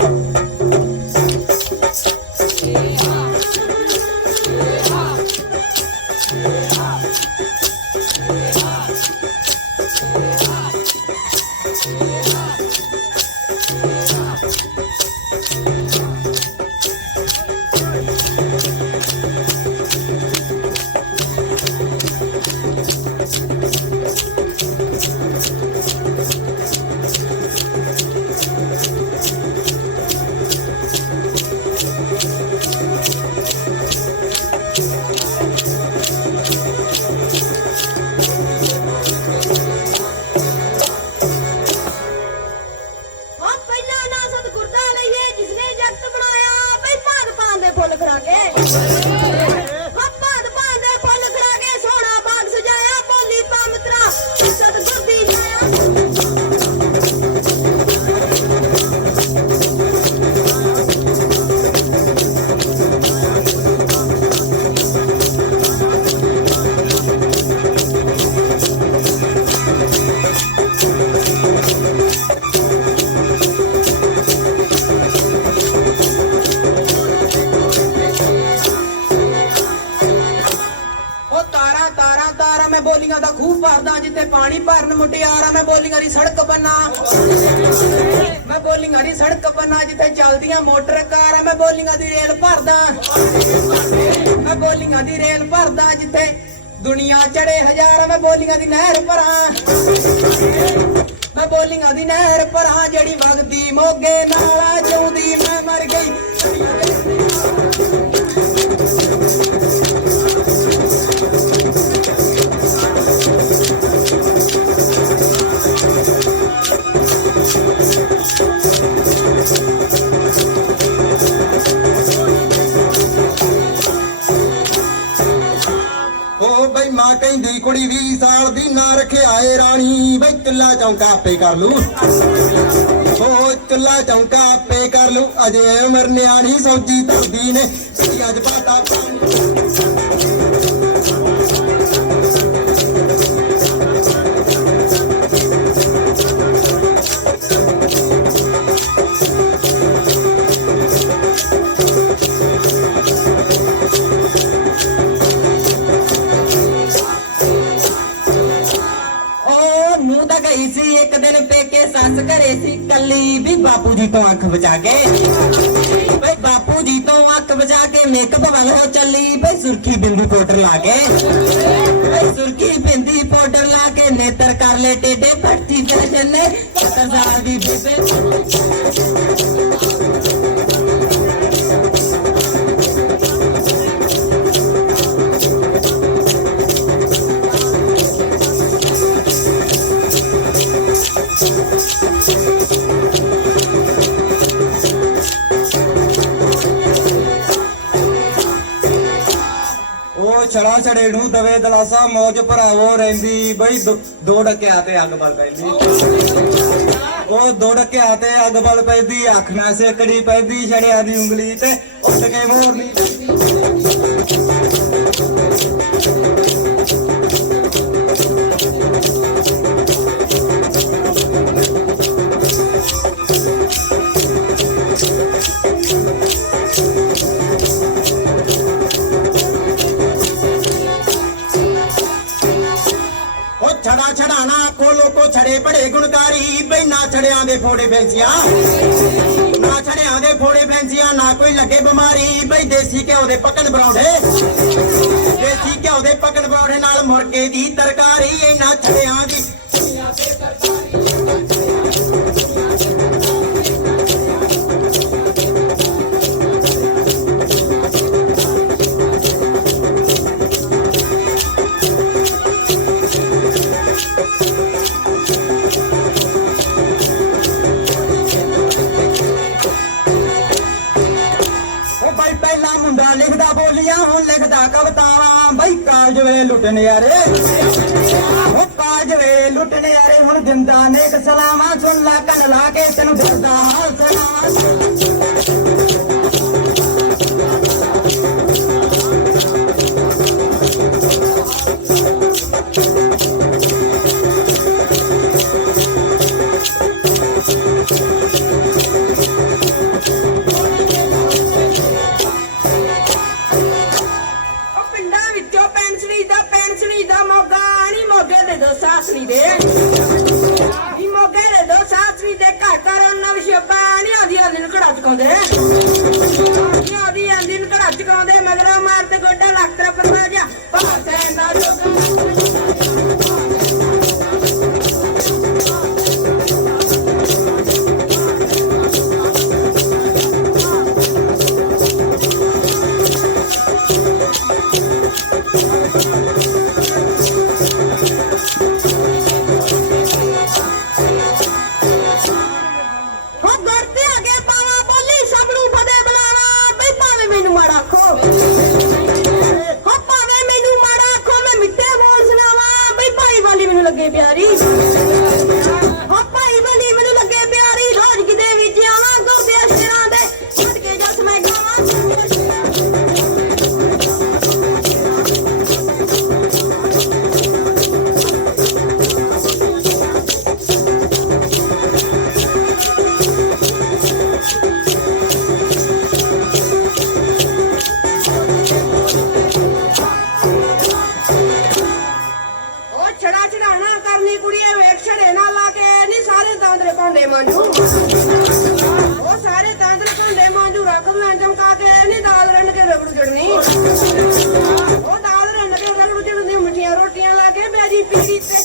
ਹਾਂ ਭਰਦਾ ਜਿੱਥੇ ਪਾਣੀ ਭਰਨ ਮੁਟਿਆਰਾ ਮੈਂ ਬੋਲੀਆਂ ਦੀ ਸੜਕ ਬੰਨਾ। ਮੈਂ ਬੋਲੀਆਂ ਦੀ ਸੜਕ ਬੰਨਾ, ਜਿੱਥੇ ਚੱਲਦੀਆਂ ਮੋਟਰ ਕਾਰਾਂ ਮੈਂ ਬੋਲੀਆਂ ਦੀ ਰੇਲ ਭਰਦਾ। ਮੈਂ ਬੋਲੀਆਂ ਦੀ ਰੇਲ ਭਰਦਾ, ਜਿੱਥੇ ਦੁਨੀਆ ਚੜੇ ਹਜ਼ਾਰਾਂ ਮੈਂ ਬੋਲੀਆਂ ਦੀ ਨਹਿਰ ਭਰਾਂ। ਮੈਂ ਬੋਲੀਆਂ ਦੀ ਨਹਿਰ ਭਰਾਂ, ਜਿਹੜੀ ਵਗਦੀ ਮੋਗੇ ਨਾਲ। ਸਾਲ ਰਾਣੀ, ਬਈ ਚੁੱਲਾ ਚੌਂਕਾ ਆਪੇ ਕਰ ਲੂ ਓ ਚੁੱਲਾ ਚੌਂਕਾ ਆਪੇ ਕਰ ਲੂ ਅਜੇ ਉਮਰ ਨਿਆਣੀ ਸੋਚੀ ਤਰਦੀ ਨੇ। ਅੱਜ ਪਾਤਾ ਪਾਣੀ ਸੱਸ ਘਰੇ ਸੀ, ਕੱਲੀ ਵੀ ਬਾਪੂ ਜੀ ਤੋਂ ਅੱਖ ਬਚਾ ਕੇ। ਬਈ ਬਾਪੂ ਜੀ ਤੋਂ ਅੱਖ ਬਚਾ ਕੇ ਮੇਕਅਪ ਵੱਲ ਹੋ ਚੱਲੀ, ਬਈ ਸੁਰਖੀ ਬਿੰਦੀ ਪਾਊਡਰ ਲਾ ਕੇ। ਬਈ ਸੁਰਖੀ ਬਿੰਦੀ ਪਾਊਡਰ ਲਾ ਕੇ ਨੇਤਰ ਕਰ ਲੈ ਟੇਡੇ ਫੱਟੀ ਫੈਸ਼ਨ ਨੇ। 70 ਦੀ ਬੇਬੇ। ਛੜਾ ਛੜੇ ਨੂੰ ਦਵੇ ਦਲਾਸਾ, ਮੌਜ ਭਰਾਵੋ ਰਹਿੰਦੀ। ਬਈ ਦੋ- ਦੋ ਡਕਿਆ ਤੇ ਅੱਗ ਬਲ ਪੈਂਦੀ। ਉਹ ਦੋ ਡਕਿਆ ਤੇ ਅੱਗ ਬਲ ਪੈਦੀ, ਅੱਖ ਨਾਲ ਸੇਕੜੀ ਪੈਂਦੀ, ਛੜਿਆ ਦੀ ਉਂਗਲੀ ਤੇ ਉੱਟ ਕੇ ਮੋਰਨੀ ਛੜਾ ਛੜਾਣਾ, ਕੋਲੋ ਕੋ ਛੜੇ ਬੜੇ ਗੁਣਕਾਰੀ ਬਈ ਨਾ ਛੜਿਆਂ ਦੇ ਫੋੜੇ ਫੈਂਸੀਆਂ। ਨਾ ਛੜਿਆਂ ਦੇ ਫੋੜੇ ਫੈਂਸੀਆਂ, ਨਾ ਕੋਈ ਲੱਗੇ ਬਿਮਾਰੀ। ਬਈ ਦੇਸੀ ਘਿਓ ਦੇ ਪਕਣ ਪਰੌਂਠੇ। ਦੇਸੀ ਘਿਓ ਦੇ ਪਕਣ ਪਰੌਂਠੇ ਨਾਲ ਮੁਰਗੇ ਦੀ ਤਰਕਾਰੀ ਮੁੰਡਾ ਲਿਖਦਾ ਬੋਲੀਆਂ, ਹੁਣ ਲਿਖਦਾ ਕਵਤਾਵਾਂ। ਬਈ ਕਾਲਜ ਵੇ ਲੁੱਟਣ ਯਾਰੇ। ਉਹ ਕਾਲਜ ਵੇ ਲੁੱਟਣ ਯਾਰੇ, ਹੁਣ ਦਿੰਦਾ ਨੇਕ ਸਲਾਮਾਂ। ਸੁਣ ਲਾ ਕੰਨ ਲਾ ਕੇ ਤੈਨੂੰ ਦੱਸਦਾ लक्ष्मी ते घरदारांना नवशोभा आणि आधी आधी घडा चुकवते आधी आधी आधी घडा चुकवते मगर मारत गोड्डा लागतं पण माझ्या पाहता ਉਹ ਸਾਰੇ ਤਾਂਦਰੇ ਭਾਂਡੇ ਮਾਂਜੂ ਰੱਖ ਦੂੰ ਚਮਕਾ ਕੇ ਨਹੀਂ ਦਾਲ ਰੰਨ ਕੇ ਰਗੜੂ ਚੜਨੀ ਉਹ ਦਾਲ ਰੰਨ ਕੇ ਰਗੜੂ ਜੜਨੀ, ਮਿੱਠੀਆਂ ਰੋਟੀਆਂ ਲਾ ਕੇ ਮੇਰੀ ਪੀੜੀ ਤੇ